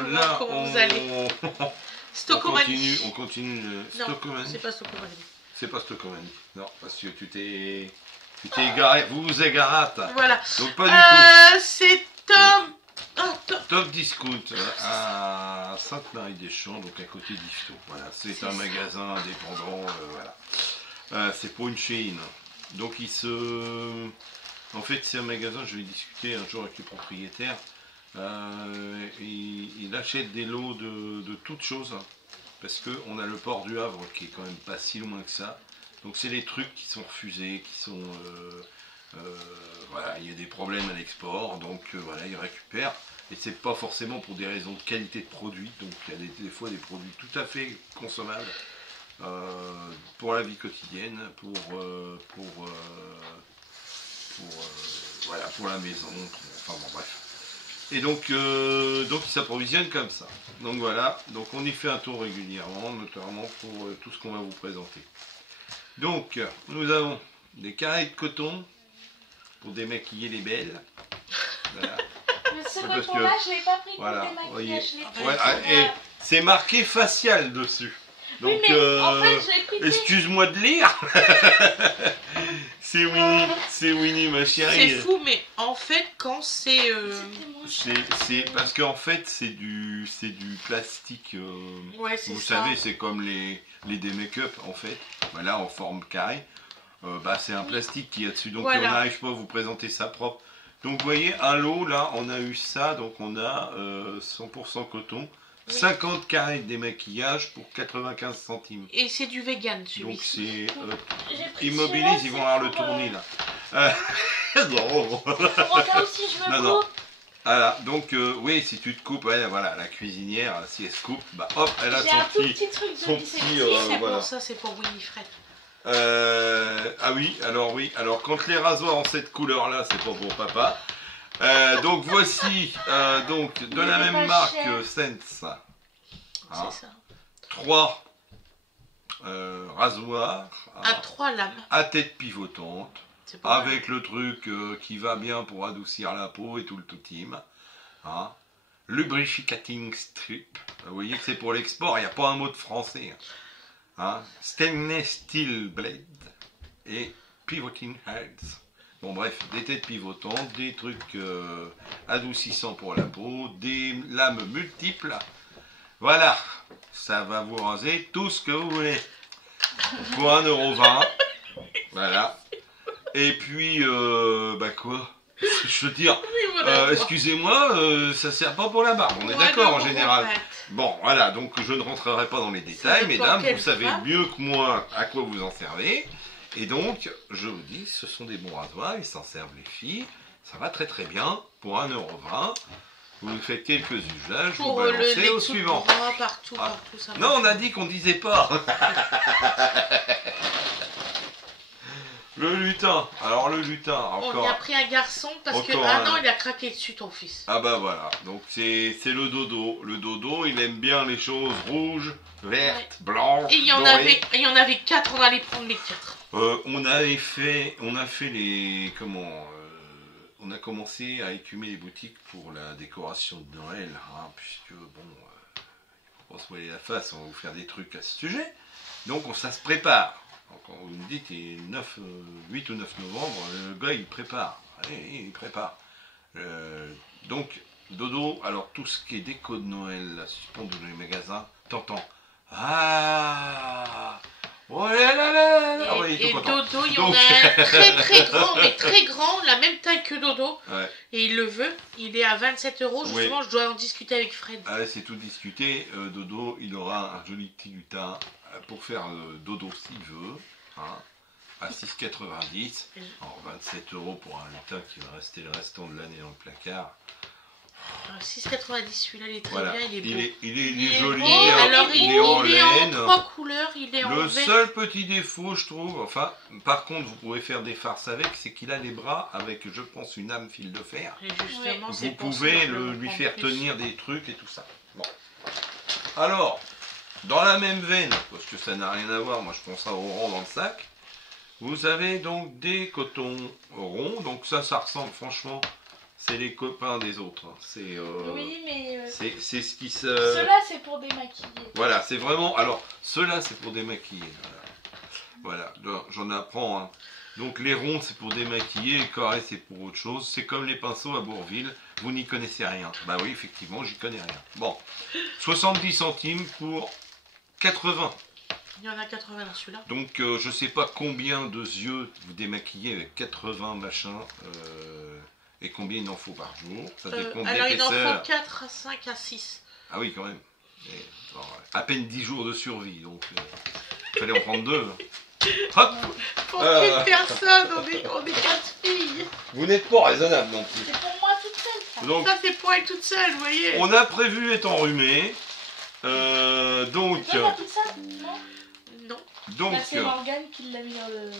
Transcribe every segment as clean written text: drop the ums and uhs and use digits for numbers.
là, comment vous allez. Stockomanie. On continue le Stockomanie. C'est pas Stockomanie. C'est pas Stockomanie. Non, parce que tu t'es égaré. Vous égarate. Voilà. Donc pas du tout. C'est Tom. Top Discount à Sainte-Marie-des-Champs, donc à côté d'Ifto. Voilà, c'est un magasin indépendant. Voilà. C'est pour une chaîne. Donc en fait, c'est un magasin. Je vais discuter un jour avec le propriétaire. Il achète des lots de toutes choses, parce qu'on a le port du Havre qui est quand même pas si loin que ça. Donc c'est les trucs qui sont refusés, qui sont voilà, il y a des problèmes à l'export, donc voilà, il récupère. Et c'est pas forcément pour des raisons de qualité de produit, donc il y a des fois des produits tout à fait consommables pour la vie quotidienne, voilà, pour la maison, enfin bon bref. Et donc il s'approvisionne comme ça. Donc voilà, donc on y fait un tour régulièrement, notamment pour tout ce qu'on va vous présenter. Donc nous avons des carrés de coton pour démaquiller les belles. Voilà. Ce coton-là, je ne l'ai pas pris pour voilà, démaquiller, voyez, je l'ai pris et c'est marqué facial dessus. Donc, oui, mais en fait, je l'ai pris. Excuse-moi de lire. C'est Winnie, ma chérie. C'est fou, mais en fait, quand c'est... C'est parce qu'en fait, c'est du plastique. Ouais, c'est vous ça. savez, c'est comme les make-up, en fait. Voilà, en forme carrée. C'est un plastique qu'il y a dessus. Donc, voilà. on n'arrive pas à vous présenter ça propre. Donc, vous voyez, un lot, là, on a eu ça. Donc, on a 100% coton. Oui. 50 carrés de démaquillage pour 95 centimes. Et c'est du vegan, celui-ci. Donc c'est Immobilise, ils vont avoir le tourner là. Non. Aussi, je me coupe. Voilà, donc oui, si tu te coupes, ouais, voilà, la cuisinière, si elle se coupe, bah hop, elle a son petit truc de c'est voilà. pour ça, c'est pour Winifred. Ah oui, alors quand les rasoirs ont cette couleur là, c'est pas pour papa. Donc voici donc de la même marque Sense. C'est ça. 3 rasoirs à 3 lames à tête pivotante avec le truc qui va bien pour adoucir la peau et tout le tout team. Hein. Lubricating strip. Vous voyez que c'est pour l'export, il n'y a pas un mot de français. Hein. Stainless steel blade et pivoting heads. Bon bref, des têtes pivotantes, des trucs adoucissants pour la peau, des lames multiples. Voilà, ça va vous raser tout ce que vous voulez. Pour 1,20 €. Voilà. Et puis, bah quoi? Je veux dire, excusez-moi, ça sert pas pour la barbe, on est d'accord en général. Bon, voilà, donc je ne rentrerai pas dans les détails, mesdames, vous savez mieux que moi à quoi vous en servez. Et donc, je vous dis, ce sont des bons rasoirs, ils s'en servent les filles, ça va très très bien, pour 1,20 €. Vous faites quelques usages, vous balancez au suivant. Partout, ça non, on a dit qu'on disait pas. Le lutin, alors le lutin, encore. On a pris un garçon parce que, non, il a craqué dessus, ton fils. Ah bah voilà, donc c'est le dodo. Le dodo, il aime bien les choses rouges, vertes, blanches, et il y en avait 4, on allait prendre les 4. On a fait les, on a commencé à écumer les boutiques pour la décoration de Noël, hein, puisque bon, il faut pas se voiler la face, on va vous faire des trucs à ce sujet. Donc ça se prépare. Donc, quand vous me dites, il est 8 ou 9 novembre, le gars il prépare. Allez, il prépare. Donc, dodo, alors tout ce qui est déco de Noël, là, suspendu dans les magasins, t'entends. Ah, oh là là là là. Et Dodo, il y en a un très très grand, mais très grand, la même taille que Dodo. Ouais. Et il le veut, il est à 27 €, justement, je dois en discuter avec Fred. Allez, c'est tout discuté. Dodo, il aura un joli petit lutin pour faire dodo s'il veut, hein, à 6,90 €. Alors 27 € pour un lutin qui va rester le restant de l'année dans le placard. 6,90 €, celui-là il est très bien, il est beau. Il est joli, alors il est en laine. 3 couleurs, il est en vert. Le seul petit défaut, je trouve, enfin, par contre, vous pouvez faire des farces avec, c'est qu'il a les bras avec, je pense, une âme fil de fer. Et justement, vous pouvez lui faire tenir des trucs et tout ça. Bon. Alors, dans la même veine, parce que ça n'a rien à voir, moi je pense à rond dans le sac, vous avez donc des cotons ronds, donc ça ressemble franchement c'est les copains des autres. C'est oui, mais... c'est ce qui se... Ceux-là, c'est pour démaquiller. Voilà, c'est vraiment... Alors, ceux-là, c'est pour démaquiller. Voilà, j'en apprends. Hein. Donc, les ronds, c'est pour démaquiller. Les carrés, c'est pour autre chose. C'est comme les pinceaux à Bourville. Vous n'y connaissez rien. Bah oui, effectivement, j'y connais rien. Bon, 70 centimes pour 80. Il y en a 80 dans celui-là. Donc, je sais pas combien de yeux vous démaquillez avec 80 machins et combien il en faut par jour. Ça dépend de alors, il en l'épaisseur. faut 4 à 5 à 6. Ah oui, quand même. Et, alors, à peine 10 jours de survie, donc il fallait en prendre 2. Hop. Pour une personne, on est 4 filles. Vous n'êtes pas raisonnable non plus. C'est pour moi toute seule, ça. Donc, ça, c'est pour elle toute seule, vous voyez. on a prévu être enrhumé. Donc... C'est toi qui as fait ça? Non. Non. Donc... Là, c'est Morgane qui l'a mis dans le...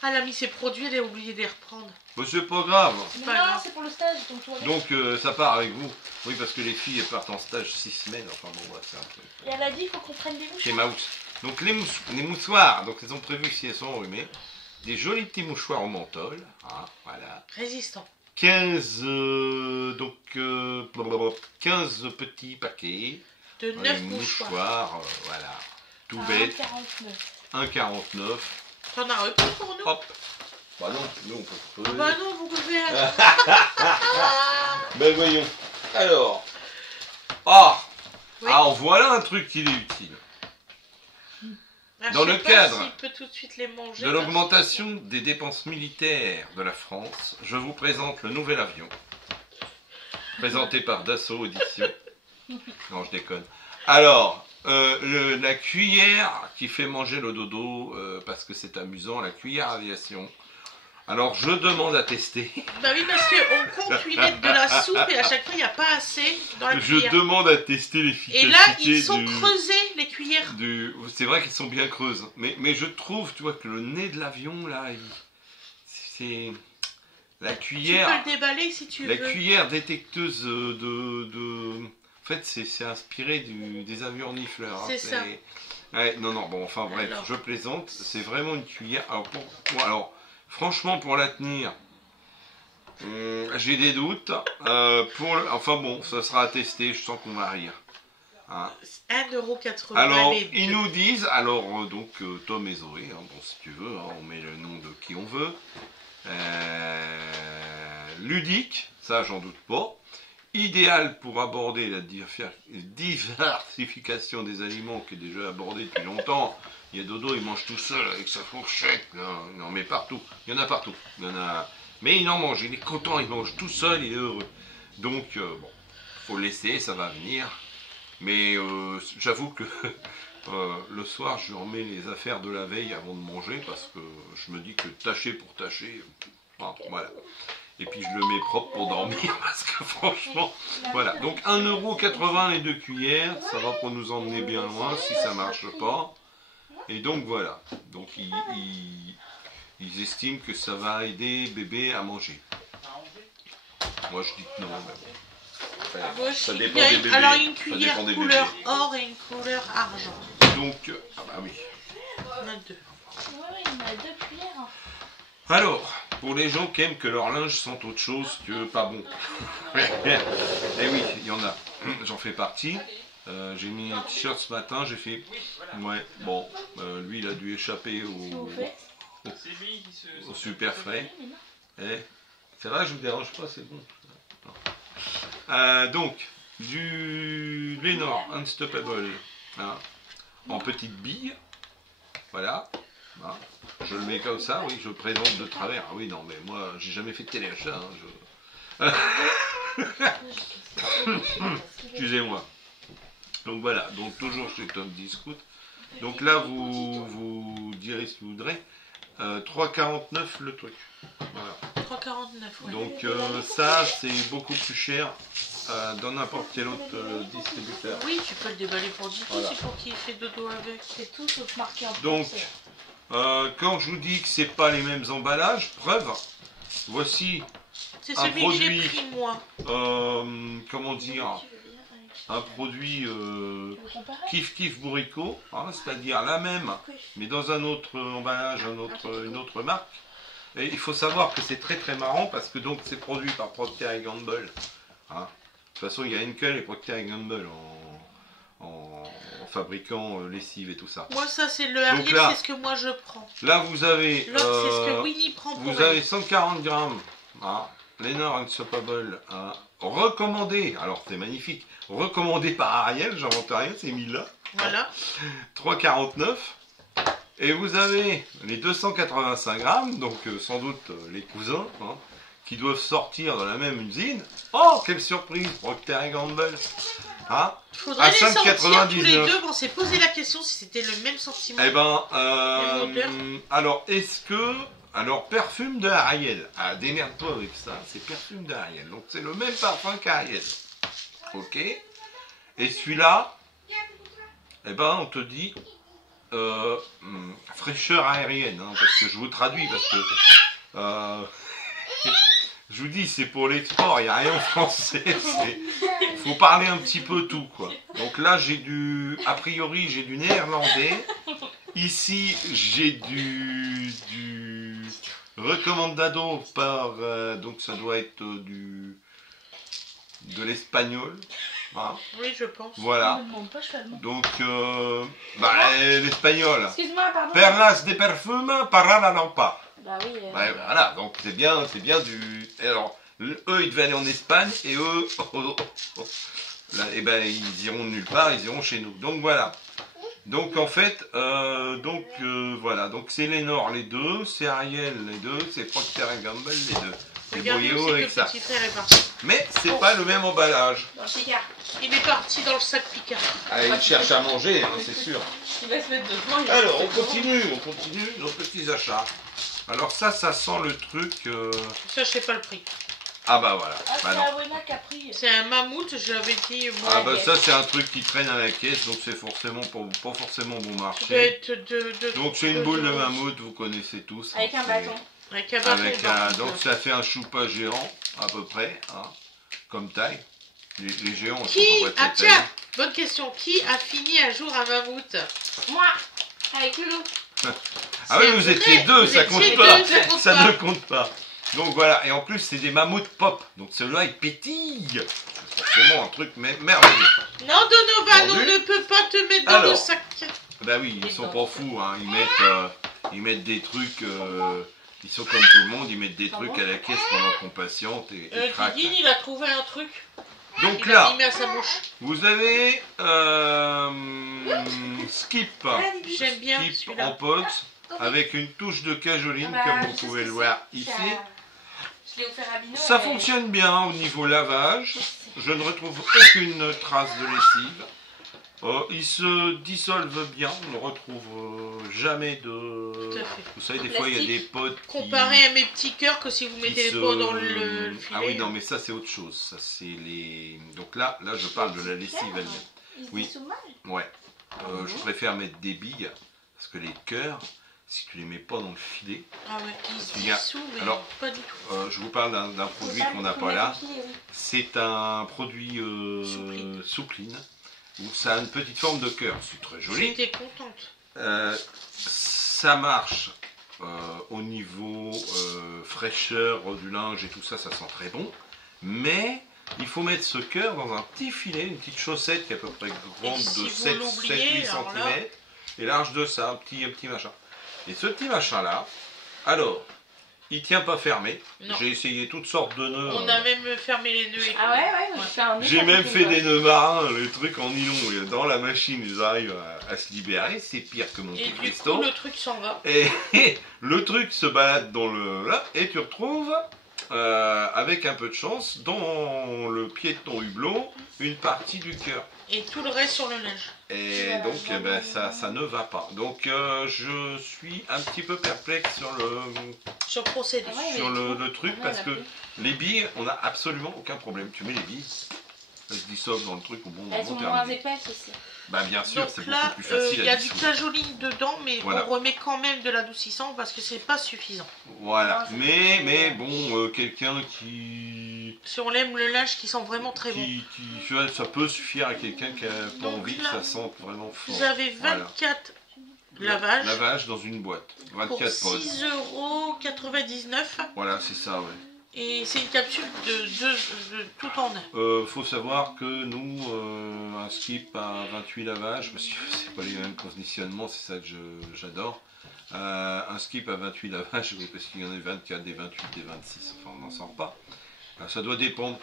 Elle a mis ses produits, elle a oublié de les reprendre. Bah, c'est pas grave. Mais pas non, grave. c'est pour le stage, donc toi. Donc ça part avec vous. Oui, parce que les filles elles partent en stage 6 semaines. Enfin bon, ouais, c'est un peu... Et elle a dit, il faut qu'on prenne des Chez mouchoirs. Maus. Donc les mouchoirs, donc elles ont prévu si elles sont enrhumées. Des jolis petits mouchoirs au menthol. Hein, voilà. Résistant. 15 15 petits paquets. De 9 mouchoirs. Voilà. Tout À bête. 1,49. 1,49. T'en as repris pour nous? Hop. Bah non, nous on peut Ah bah non, vous pouvez... Ben voyons. Alors. Ah. Oui. Ah, voilà un truc qui est utile. Ah, Dans je le sais pas cadre s'il peut tout de suite les manger. De l'augmentation des dépenses militaires de la France, je vous présente le nouvel avion. Présenté par Dassault Audition. Non, je déconne. Alors, la cuillère qui fait manger le dodo, parce que c'est amusant, la cuillère aviation. Alors, je demande à tester. Bah oui, parce qu'on compte lui mettre de la soupe et à chaque fois, il n'y a pas assez dans la Je cuillère. demande à tester l'efficacité. Et là, ils sont creusés, les cuillères. C'est vrai qu'ils sont bien creuses. Mais je trouve, tu vois, que le nez de l'avion, là, c'est... La cuillère... Tu peux le déballer si tu veux. La cuillère détecteuse En fait, c'est inspiré des avions renifleurs. C'est ça. Ouais, non, bon, enfin bref, Alors. je plaisante. C'est vraiment une cuillère. Alors, franchement, pour la tenir, j'ai des doutes. Enfin bon, ça sera à tester. Je sens qu'on va rire. Hein. 1,80 €. Alors, les ils deux. nous disent, donc Tom et Zoé, hein, bon si tu veux, hein, on met le nom de qui on veut. Ludique, ça j'en doute pas. Idéal pour aborder la diversification des aliments qui est déjà abordée depuis longtemps. Il y a Dodo, il mange tout seul avec sa fourchette, là. Il en met partout. Il y en a partout. Il y en a... Mais il en mange, il est content, il mange tout seul, il est heureux. Donc, bon, faut le laisser, ça va venir. Mais j'avoue que le soir, je remets les affaires de la veille avant de manger parce que je me dis que tâcher pour tâcher, voilà. Et puis je le mets propre pour dormir parce que franchement, voilà. Donc 1,80 € les 2 cuillères, ça va pour nous emmener bien loin si ça marche pas. Et donc voilà. Donc ils estiment que ça va aider bébé à manger. Moi je dis que non, mais bon. Moi, Ça il dépend y a des une- bébés. alors une Ça cuillère dépend des couleur bébés. or et une couleur argent. Donc, ah bah oui. Il y en a deux. Ouais, il y en a 2 cuillères. Alors, pour les gens qui aiment que leur linge sente autre chose que pas bon. Eh oui, il y en a. J'en fais partie. J'ai mis un t-shirt ce matin, j'ai fait... Ouais, bon, lui il a dû échapper au super frais. Eh, ça va, je vous dérange pas, c'est bon. Donc, du Lenor Unstoppable, hein, en petite bille. Voilà. Hein. Je le mets comme ça, oui, je présente de travers. Ah oui, non, mais moi, j'ai jamais fait de téléachat. Hein, Excusez-moi. Donc voilà, donc toujours chez Tom Discount. Donc là, vous direz ce que vous voudrez. 3,49 le truc. Voilà. 3,49 €. Ouais. Donc ça, c'est beaucoup plus cher dans n'importe quel autre distributeur. Oui, tu peux le déballer pour 10 Voilà. il faut qu'il fait dodo avec. C'est tout sauf marqué en Donc, français. quand je vous dis que c'est pas les mêmes emballages, preuve, voici C'est un celui produit, que j'ai pris moi. comment dire, un produit Tu veux comparer? kiff kiff bourricot, hein, c'est-à-dire la même, mais dans un autre emballage, une autre marque. Et il faut savoir que c'est très très marrant parce que donc c'est produit par Procter & Gamble. Hein. De toute façon, il y a Henkel et Procter & Gamble en fabriquant lessive et tout ça. Moi, ça, c'est le Ariel, c'est ce que moi je prends. Là, vous avez... L'autre, c'est ce que Winnie prend pour vous avez 140 grammes. Hein, Lenor Unstoppable. Hein, recommandé. Alors, c'est magnifique. Recommandé par Ariel, j'invente rien, c'est mis là. Voilà. 3,49. Et vous avez les 285 grammes, donc sans doute les cousins, hein, qui doivent sortir de la même usine. Oh, quelle surprise, Procter & Gamble. Hein, faudrait les sortir tous les deux. On s'est posé la question si c'était le même sentiment. Eh ben, alors, est-ce que... Alors, perfume de Ariel. Ah, démerde-toi avec ça, c'est perfume de Ariel. Donc, c'est le même parfum qu'Ariel. Ok. Et celui-là, eh ben, on te dit... fraîcheur aérienne, hein, parce que je vous traduis, parce que je vous dis, c'est pour l'export, il n'y a rien en français, il faut parler un petit peu tout, quoi. Donc là, a priori, j'ai du néerlandais, ici, j'ai du recomandado par, donc ça doit être de l'espagnol. Hein. Oui, je pense. Voilà. Donc, l'espagnol. Excuse-moi, pardon. Perlas de perfume para la lampa. Bah oui. Voilà, donc c'est bien du. Alors, eux, ils devaient aller en Espagne et eux, là, eh ben, ils iront nulle part, ils iront chez nous. Donc voilà. Donc en fait, voilà. Donc c'est Lenor les deux, c'est Ariel les deux, c'est Procter & Gamble les deux. Regardez aussi que petit frère est parti. Mais c'est pas le même emballage. Il est parti dans le sac Picard. Ah, il cherche à manger, hein, c'est sûr. Il va se mettre devant. Alors, on continue nos petits achats. Alors ça sent le truc... Ça, je sais pas le prix. Ah bah voilà. Ah, c'est Awena qui a pris. C'est un mammouth, j'avais dit... Ah bah ça, c'est un truc qui traîne à la caisse, donc c'est forcément pas forcément bon marché. Donc c'est une boule de mammouth, vous connaissez tous. Avec un bâton. Avec un bâton. Donc ça fait un choupa géant, à peu près, hein, comme taille. Les géants sont pas tiens, bonne question. Qui a fini un jour un mammouth? Moi, avec Lulu. Ah oui, vous étiez deux, ça compte pas. Ça ne compte pas. Donc voilà, et en plus c'est des mammouths pop. Donc celui-là il pétille. C'est forcément un truc merveilleux. Non Donovan, on ne peut pas te mettre dans le sac. Bah oui, ils sont pas fous, hein. Ils mettent des trucs... Ils sont comme tout le monde, ils mettent des trucs à la caisse pendant qu'on patiente et craquent. Guigui, il a trouvé un truc. Donc là, mis à sa bouche. Vous avez Skip. J'aime bien Skip en pote avec une touche de cajoline comme vous pouvez le voir ici. Je l'ai offert à Bino. Ça fonctionne bien au niveau lavage. Je ne retrouve aucune trace de lessive. Il se dissolve bien, on ne retrouve jamais de... Vous savez, des fois, il y a des potes comparé à mes petits cœurs que si vous mettez les pots dans le filet... Ah oui, non, mais ça, c'est autre chose. Ça, c'est les... Donc là, je parle de la lessive elle-même. Oui, ouais. Je préfère mettre des billes, parce que les cœurs, si tu les mets pas dans le filet... Ah ouais, ils se dissouent, mais alors, pas du tout. Je vous parle d'un produit qu'on n'a pas là. C'est un produit soupline. Où ça a une petite forme de cœur, c'est très joli. J'étais contente. Ça marche au niveau fraîcheur du linge et tout ça, ça sent très bon. Mais il faut mettre ce cœur dans un petit filet, une petite chaussette qui est à peu près grande de 7-8 cm et large de ça, un petit machin. Et ce petit machin là, alors, il tient pas fermé. J'ai essayé toutes sortes de nœuds. On a même fermé les nœuds. Ah ouais. J'ai même fait des nœuds marins, les trucs en nylon. Dans la machine, ils arrivent à se libérer. C'est pire que mon petit Christo. Et du coup, le truc s'en va. Et le truc se balade dans le... Là, et tu retrouves, avec un peu de chance, dans le pied de ton hublot, une partie du cœur. Et tout le reste sur le linge. Et donc, ça ne va pas. Donc, je suis un petit peu perplexe sur le procédé. Sur le truc, parce que les billes, on n'a absolument aucun problème. Tu mets les billes, elles se dissolvent dans le truc au bon moment. Elles sont moins épaisses aussi. Bah bien sûr, c'est beaucoup plus facile. Il y a du cajoline dedans, mais on remet quand même de l'adoucissant parce que c'est pas suffisant. Voilà, mais bon, quelqu'un qui... Si on aime le linge qui sent vraiment très bon. Ça peut suffire à quelqu'un qui n'a pas envie que ça sente vraiment fort. Vous avez 24 lavage. Lavage dans une boîte. 24 pour pods. 6,99 €. Voilà, c'est ça, ouais. Et c'est une capsule de tout en un. Faut savoir que nous, un skip à 28 lavages, parce que c'est pas les mêmes conditionnements, c'est ça que j'adore. Un skip à 28 lavages, oui, parce qu'il y en a 24, des 28, des 26, enfin on n'en sort pas. Ça doit dépendre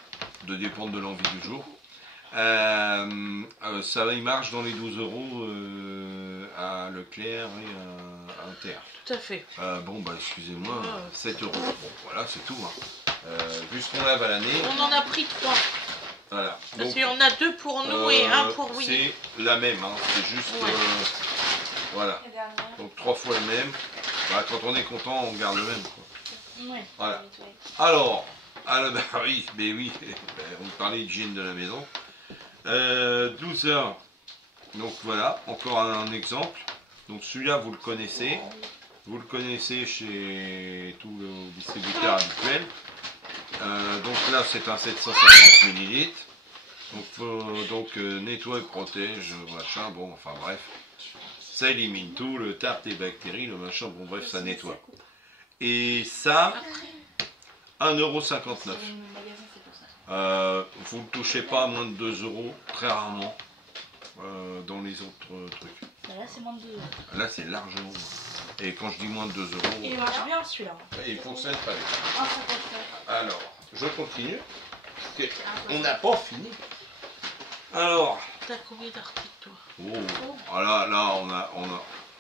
de l'envie du jour. Ça il marche dans les 12 € à Leclerc et à Inter. Tout à fait. Bon, bah excusez-moi, 7 €. Bon, voilà, c'est tout. Hein. Vu ce qu'on lave à l'année. On en a pris 3. Voilà. Parce qu'il y en a 2 pour nous et 1 pour Winnie. C'est la même, hein. C'est juste. Ouais. Voilà. Donc 3 fois le même. Bah, quand on est content, on garde le même. Quoi. Ouais. Voilà. Alors, bah, oui, mais oui, on parlait d'hygiène de la maison. 12 heures. Donc voilà, encore un exemple. Donc celui-là, vous le connaissez. Vous le connaissez chez tous les distributeurs habituels. Donc là, c'est un 750 ml. Donc nettoie et protège, machin, bon, enfin bref. Ça élimine tout, le tartre, les bactéries, le machin, bon bref, ça nettoie. Et ça, 1,59 €. Vous ne touchez pas à moins de 2 €, très rarement, dans les autres trucs. Là, c'est moins de 2 €. Là, c'est largement. Et quand je dis moins de 2 €, Il marche bien celui-là. il fonctionne très bien. 1,59 €. Alors, je continue. On n'a pas fini. Alors. T'as combien d'articles, toi? Oh, là, on a.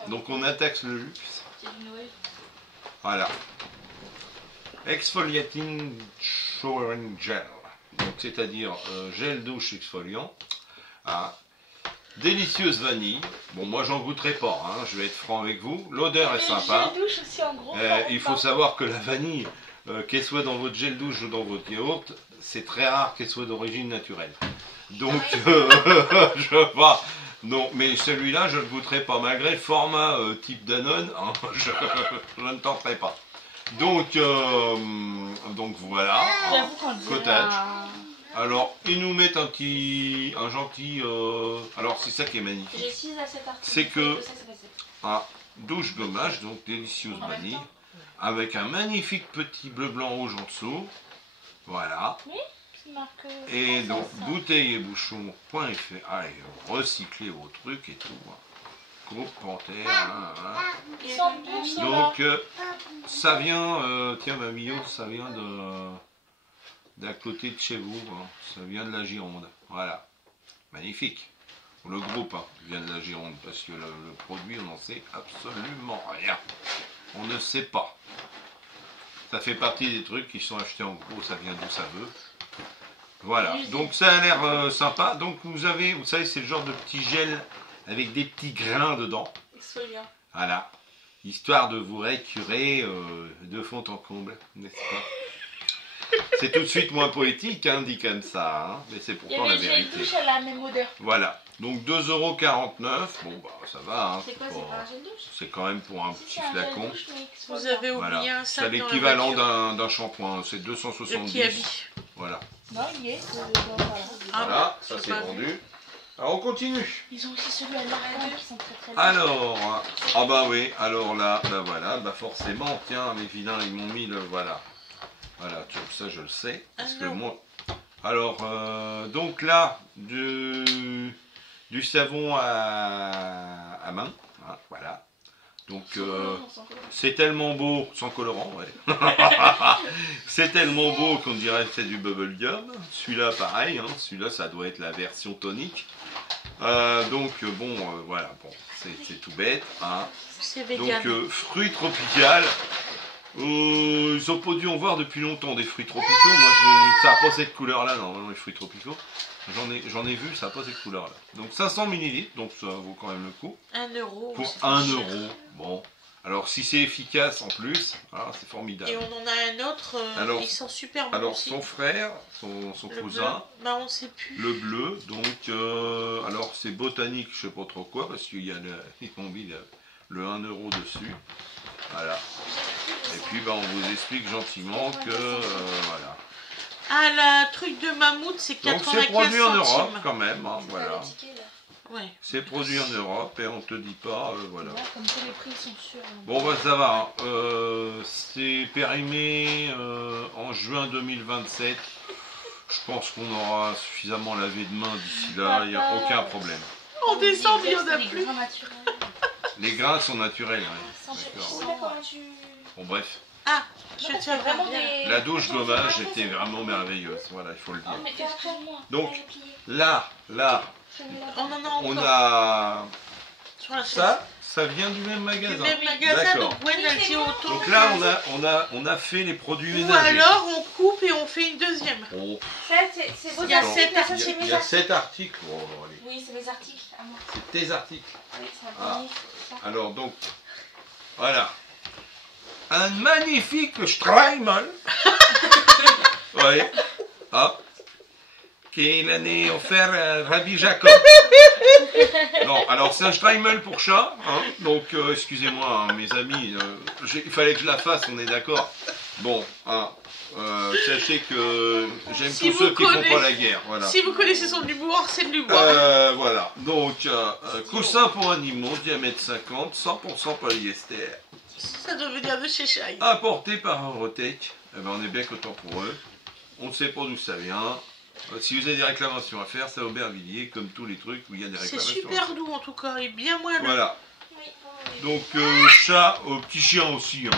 Donc, on attaque le luxe. C'est du Noël. Voilà. Exfoliating Showering Gel. Donc, c'est-à-dire gel douche exfoliant. Ah. Délicieuse vanille. Bon, moi, j'en goûterai pas. Hein, je vais être franc avec vous. L'odeur est sympa. Gel douche aussi en gros. Il faut savoir que la vanille, qu'elle soit dans votre gel douche ou dans votre yaourt, c'est très rare qu'elle soit d'origine naturelle. Donc, je vois. Non, mais celui-là, je ne le goûterai pas. Malgré le format type Danone, hein, je ne tenterai pas. Donc voilà. J'avoue qu'on dirait Cottage. Alors, ils nous mettent un gentil. Alors, c'est ça qui est magnifique. J'ai 6 à 7 articles. C'est que douche gommage, donc délicieuse vanille, avec un magnifique petit bleu blanc rouge en dessous. Voilà. Oui, c'est marqué. Et donc, bouteille et bouchon.fr. Allez, recyclez vos trucs et tout. Groupe Panthère. Ils sont bons, Donc, ça vient, tiens, Mamillo, ça vient d'à côté de chez vous. Hein. Ça vient de la Gironde. Voilà. Magnifique. Le groupe vient de la Gironde parce que le produit, on n'en sait absolument rien. On ne sait pas. Ça fait partie des trucs qui sont achetés en gros, ça vient d'où ça veut. Voilà. Donc, ça a l'air sympa. Donc, vous savez, c'est le genre de petit gel avec des petits grains dedans. Exfoliant. Voilà. Histoire de vous récurer de fond en comble, n'est-ce pas? C'est tout de suite moins poétique, hein, dit comme ça, hein, mais c'est pourtant la vérité. Le gel douche a la même odeur. Voilà. Donc 2,49 €. Bon, bah ça va. Hein, c'est quoi, c'est pas un gel douche? C'est quand même pour un petit flacon. Vous avez oublié un sac. C'est l'équivalent d'un shampoing. C'est 270. Le Kiabi. Voilà. Non, il y est. Voilà, ça c'est vendu. Alors on continue. Ils ont aussi celui à l'argent qui sont très très bons. Alors, ah bah oui, alors là, bah voilà, bah forcément, tiens, les vilains, ils m'ont mis le, voilà. Voilà, ça je le sais, parce que moi... Alors, donc là, du savon à main, hein, voilà. Donc, c'est tellement beau, sans colorant, ouais. C'est tellement beau qu'on dirait que c'est du bubblegum. Celui-là, pareil, hein, celui-là, ça doit être la version tonique. Donc, bon, voilà, bon, c'est tout bête. Hein. Donc, fruits tropicaux. Ils n'ont pas dû en voir depuis longtemps des fruits tropicaux. Moi, ça n'a pas cette couleur-là, normalement, les fruits tropicaux. J'en ai vu, ça n'a pas cette couleur-là. Donc 500 ml, donc ça vaut quand même le coup. 1 €. Pour 1 €. Bon. Alors si c'est efficace en plus, c'est formidable. Et on en a un autre, alors, ils sont super bons. Alors aussi. son frère, son cousin, bah on sait plus. Le bleu, donc alors c'est botanique, je sais pas trop quoi, parce qu'il y a ils ont mis le 1 € dessus. Voilà. Et puis on vous explique gentiment que voilà. Ah, la truc de mammouth, c'est 95 donc c'est produit en centimes. Europe quand même, hein, voilà. Ouais. C'est produit en Europe et on te dit pas, voilà. Ouais, comme tous les prix sont sûrs. Bon bah ça va, c'est périmé en juin 2027. Je pense qu'on aura suffisamment lavé de main d'ici là, il n'y a aucun problème. En décembre, il y en a Les plus. grains naturels. Les grains sont naturels, ouais. Je D'accord. sais pas comment tu... Bon bref, Ah, je Non, tiens c'est vraiment vraiment bien. des... la douche d'hommage était vraiment merveilleuse, voilà, il faut le Oh, dire. mais excuse-moi. Donc, elle est pliée. Là, On en a encore on a sur la chaise. ça vient du même Du magasin. même magasin, D'accord. donc Gwen, elle dit auto. Donc là, on a fait les produits Ou ménagers. alors, on coupe et on fait une deuxième. Oh, Ça, c'est vos Il y a articles. 7 articles. C'est mes il y a articles. 7 articles. Oh, allez. Oui, c'est mes articles à moi. C'est tes articles. Oui, c'est un Ah. bonif, ça. Alors donc, voilà. Un magnifique Streimel. Oui. Ah. Qu'il en est offert à Rabbi Jacob. Non, alors c'est un Streimel pour chat. Hein, donc, excusez-moi, hein, mes amis. Il fallait que je la fasse, on est d'accord. Bon, hein, sachez que j'aime Si tous vous ceux qui font connaissez- pas la guerre. Voilà. Si vous connaissez son humour, c'est de l'humour. Voilà, donc coussin pour animaux, diamètre 50, 100% polyester, Ça doit venir de chez Shai. importé par Eurotech. Eh ben, on est bien content pour eux. On ne sait pas d'où ça vient. Si vous avez des réclamations à faire, c'est à Aubervilliers, comme tous les trucs où il y a des C'est réclamations. super doux en tout cas, et bien moelleux. Voilà, Oui, oui. donc chat, petit chien aussi. Hein.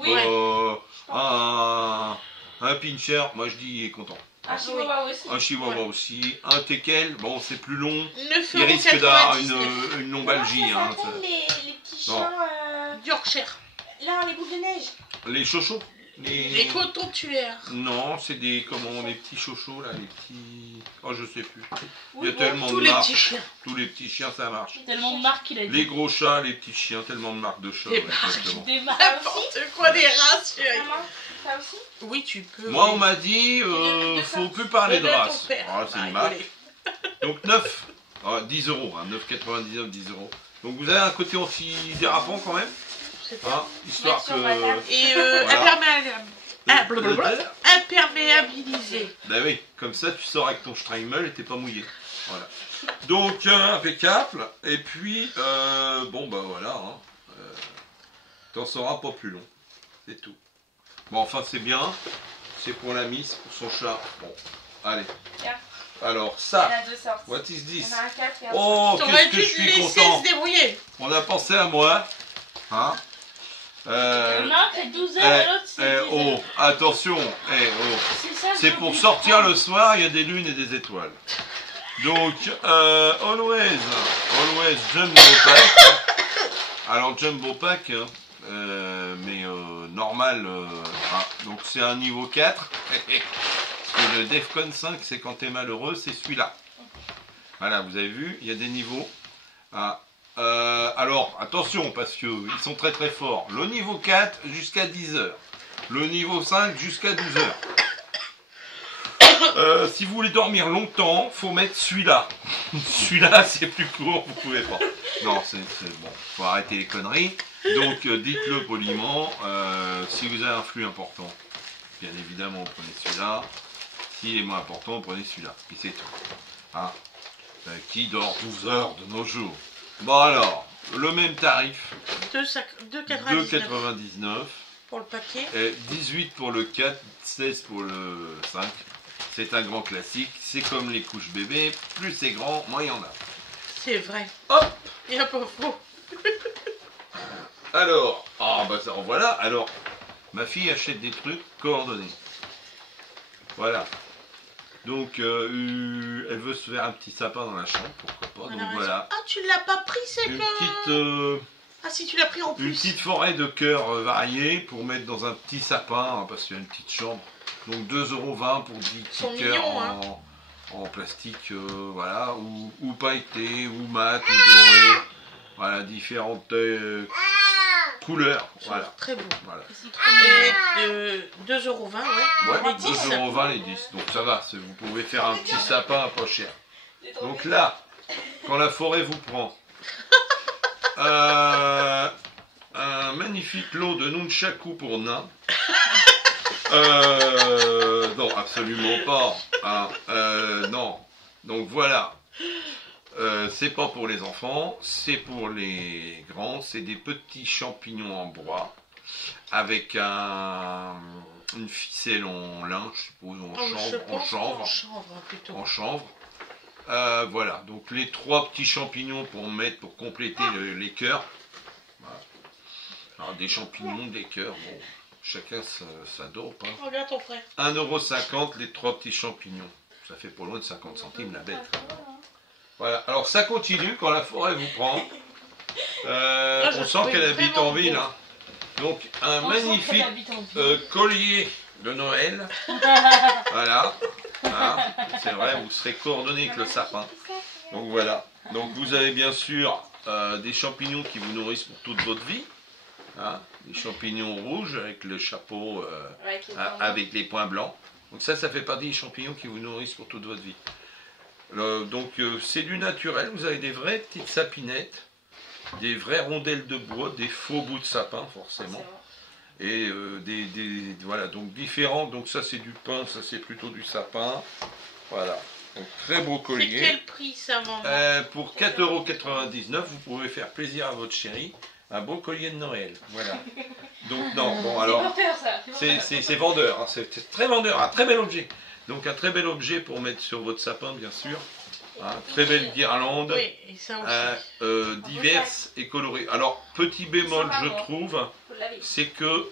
Oui. Un pincher, moi je dis il est content. Un chihuahua aussi. Un chihuahua aussi. Un teckel, bon c'est plus long. 9,99 Il risque d'avoir €. une lombalgie. Comment Hein, ça s'appelle les petits Non. chiens Yorkshire. là, les boules de neige. Les chochos. Les coton-tuaires. Non, c'est des les petits chochos là, les petits. Oh, je sais plus. Il y a Oui, tellement Tous de les marques. petits chiens. Tous les petits chiens, ça marche. Tellement de marques qu'il a dit. Les gros chats, les petits chiens, tellement de marques de chats. Des ouais, marques. exactement. Des marques aussi. N'importe quoi, des races, chérie. Maman, ça aussi. Oui, tu peux. Moi, oui. on m'a dit, faut plus parler de Eh ben, race. ton père Ah, c'est va une marque. rigoler. Donc 9, 10 euros, hein, 9,99, 10 euros. Donc vous avez un côté anti-dérapant quand même, C'est hein, histoire Mettre sur la que. table. Et Voilà. imperméabilisé. Ben oui, comme ça tu sors avec ton Streimel et t'es pas mouillé. Voilà. Donc impeccable. Et puis bon bah voilà. Hein, t'en sauras pas plus long. C'est tout. Bon enfin c'est bien. C'est pour la miss, pour son chat. Bon, allez. Tiens. Alors Il y ça, en a deux sortes. what is Il this? y en a un 4 et un Oh T'aurais qu'est-ce que dû je te suis laisser content. se débrouiller. On a pensé à moi. Hein Il y en a un, c'est 12 heures et l'autre, c'est 10 oh, heures. attention, C'est ça, c'est pour sortir le soir, il y a des lunes et des étoiles. Donc, always Jumbo Pack. Alors, Jumbo Pack, mais normal, donc c'est un niveau 4. Parce que le Defcon 5, c'est quand t'es malheureux, c'est celui-là. Voilà, vous avez vu, il y a des niveaux. Ah. Alors, attention, parce qu'ils sont très très forts. Le niveau 4 jusqu'à 10 heures. Le niveau 5 jusqu'à 12 heures. Si vous voulez dormir longtemps, faut mettre celui-là. Celui-là, c'est plus court, vous pouvez pas. Non, c'est bon, faut arrêter les conneries. Donc, dites-le poliment. Si vous avez un flux important, bien évidemment, vous prenez celui-là. S'il est moins important, vous prenez celui-là. Et c'est tout. Hein, qui dort 12 heures de nos jours? Bon alors, le même tarif, 2,99 2,99, pour le paquet. 18 pour le 4, 16 pour le 5. C'est un grand classique, c'est comme les couches bébés, plus c'est grand, moins il y en a. C'est vrai. Hop. Il n'y a pas faux. Alors, bah ça, voilà, alors, ma fille achète des trucs coordonnés. Voilà. Donc, elle veut se faire un petit sapin dans la chambre, pourquoi pas. Donc voilà, Ah, tu l'as pas pris, c'est une que... petite... Ah, si tu l'as pris en Une plus. petite forêt de cœurs variés pour mettre dans un petit sapin, hein, parce qu'il y a une petite chambre. Donc 2,20 € pour 10 sont petits cœurs mignons, hein. en plastique, voilà, ou pailletés, ou mat, ou doré. Voilà, différentes couleurs. Ils sont Voilà. très beaux. Voilà. Et 2,20 €, ouais. Ouais, Les 10. 2,20 € les 10. Donc ça va, vous pouvez faire un petit sapin pas cher. Donc là, quand la forêt vous prend, un magnifique lot de nunchaku pour nains. Non, absolument pas. Non. Donc voilà. c'est pas pour les enfants, c'est pour les grands. C'est des petits champignons en bois avec une ficelle en lin, je suppose, en chanvre. Voilà, donc les 3 petits champignons pour compléter les cœurs. Voilà. Alors, des champignons, des cœurs, bon, chacun sa dope. Hein. Regarde ton frère. 1,50 € les 3 petits champignons. Ça fait pas loin de 50 centimes la bête. Voilà, alors ça continue quand la forêt vous prend. On sent qu'elle habite en ville. Hein. Donc un magnifique collier de Noël. Voilà. C'est vrai, vous serez coordonné avec le sapin. Donc voilà. Donc vous avez bien sûr des champignons qui vous nourrissent pour toute votre vie. Hein, des champignons rouges avec le chapeau avec les points blancs. Donc ça fait partie des champignons qui vous nourrissent pour toute votre vie. Donc c'est du naturel. Vous avez des vraies petites sapinettes, des vraies rondelles de bois, des faux bouts de sapin forcément. Et voilà, donc différents. Donc ça c'est du pin, ça c'est plutôt du sapin. Voilà. Donc très beau collier. C'est quel prix ça, maman? Pour 4,99 €, vous pouvez faire plaisir à votre chérie. Un beau collier de Noël, voilà. Donc non, bon alors, c'est vendeur, hein, c'est très vendeur, un très bel objet. Donc un très bel objet pour mettre sur votre sapin, bien sûr. Très belle guirlande, oui, et ça aussi. diverses et colorées. Alors, petit bémol, je trouve, c'est que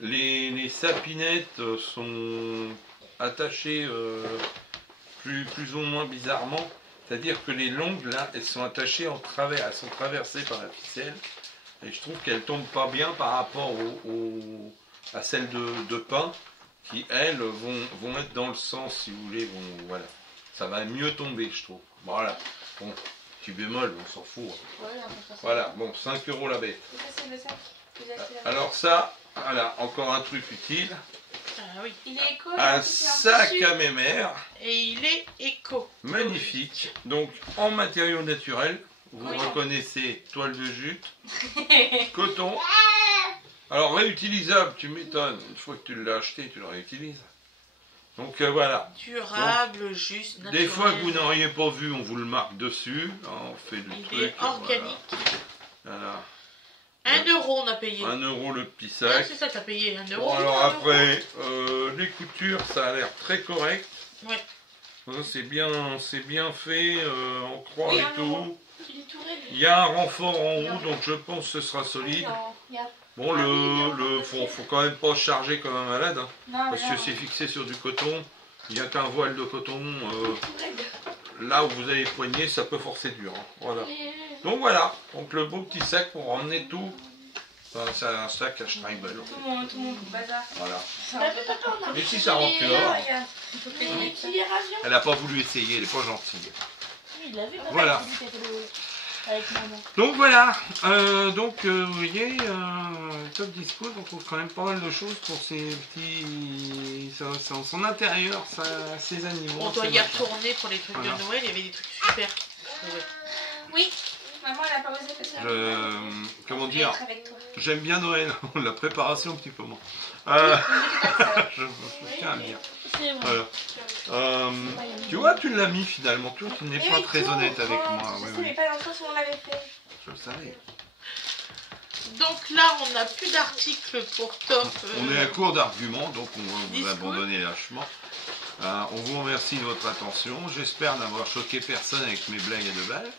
les sapinettes sont attachées plus ou moins bizarrement. C'est-à-dire que les longues, là, elles sont attachées en travers, elles sont traversées par la ficelle. Et je trouve qu'elles ne tombent pas bien par rapport à celles de pin, qui, elles, vont être dans le sens, si vous voulez, voilà. Ça va mieux tomber, je trouve. Voilà. Bon, petit bémol, on s'en fout. Hein. Voilà, bon, 5 € la bête. Alors ça, voilà, encore un truc utile. Ah oui. Il est éco, un sac à mémère. Et il est éco. Magnifique. Donc en matériaux naturels, vous reconnaissez toile de jute, coton. Alors réutilisable, tu m'étonnes. Une fois que tu l'as acheté, tu le réutilises. Donc voilà. Durable, donc, juste, naturel. Des fois que vous n'auriez pas vu, on vous le marque dessus. On fait le truc. Il est organique. Voilà. 1 € on a payé. 1 € le petit sac. Ah, c'est ça que tu as payé, 1 €. Bon, alors après, les coutures, ça a l'air très correct. Ouais. C'est bien fait, en croix et tout. Il y a un renfort en haut, donc je pense que ce sera solide. Bon, faut quand même pas charger comme un malade, hein, parce que c'est fixé sur du coton. Il n'y a qu'un voile de coton. Là où vous avez les poignets, ça peut forcer dur. Hein, voilà. Donc voilà, donc le beau petit sac pour emmener tout. C'est un sac à Schneibel. Tout le monde bazar. Voilà. Et si ça rentre dehors, elle n'a pas voulu essayer, elle n'est pas gentille. Voilà. Donc voilà, vous voyez, Top Dispo, on trouve quand même pas mal de choses pour ces petits, son intérieur, ses animaux. On doit y retourner pour les trucs de Noël, il y avait des trucs super. Oui, maman elle a pas osé faire ça. Comment dire, j'aime bien Noël, la préparation un petit peu moins. Je tiens à le dire. Voilà. Tu vois, tu l'as mis finalement, tu n'es pas très honnête avec moi. Je savais pas dans le sens où on l'avait fait. Je le savais. Donc là, on n'a plus d'articles pour Top. On est à court d'arguments, donc on va vous abandonner lâchement. On vous remercie de votre attention. J'espère n'avoir choqué personne avec mes blagues à 2 balles.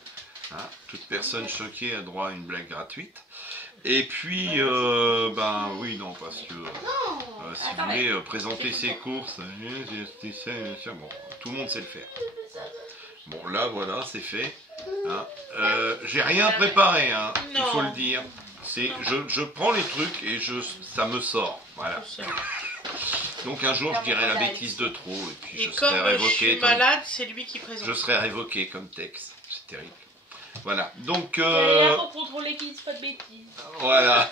Toute personne choquée a droit à une blague gratuite. Et puis, oui, non, parce que si vous voulez présenter ses courses, bon, tout le monde sait le faire. Bon, là, voilà, c'est fait. J'ai rien préparé, il faut le dire. Je prends les trucs et ça me sort. Voilà. Donc un jour, je dirai la bêtise de trop et puis je serai révoqué. Je suis malade, c'est lui qui présente. Je serai révoqué comme texte. C'est terrible. Voilà, donc... là pour contrôler qu'il ne dise pas de bêtises. Voilà.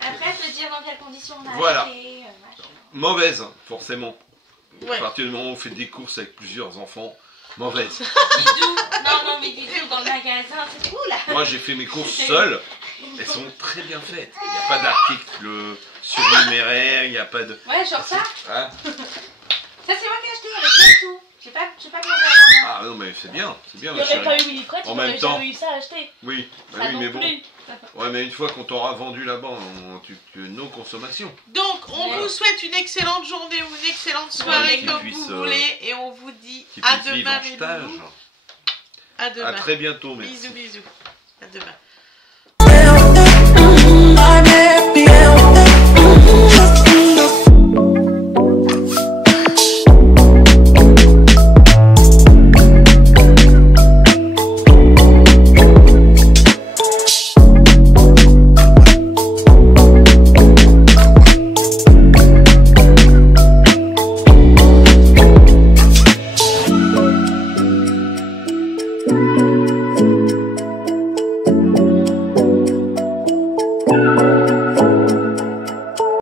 Après, te dire dans quelles conditions on a acheté. Mauvaise, forcément. Ouais. À partir du moment où on fait des courses avec plusieurs enfants, mauvaise. Didou, non, mais Didou, dans le magasin, c'est cool. Moi, j'ai fait mes courses seules. Elles sont très bien faites. Il n'y a pas d'article surnuméraire, il n'y a pas de... Ouais, genre ça. Hein, Ça, c'est moi qui ai acheté avec tout. Je sais pas comment Ah non, mais c'est bien, Il n'y aurait pas eu Winifred, on n'aurait jamais eu ça à acheter. Oui, ça non mais plus. Bon. Ouais, mais une fois qu'on t'aura vendu là-bas, nos consommations. Donc, on vous souhaite une excellente journée ou une excellente soirée comme vous voulez. Et on vous dit à demain, mes loulous. À demain. À très bientôt, merci. Bisous, bisous. À demain.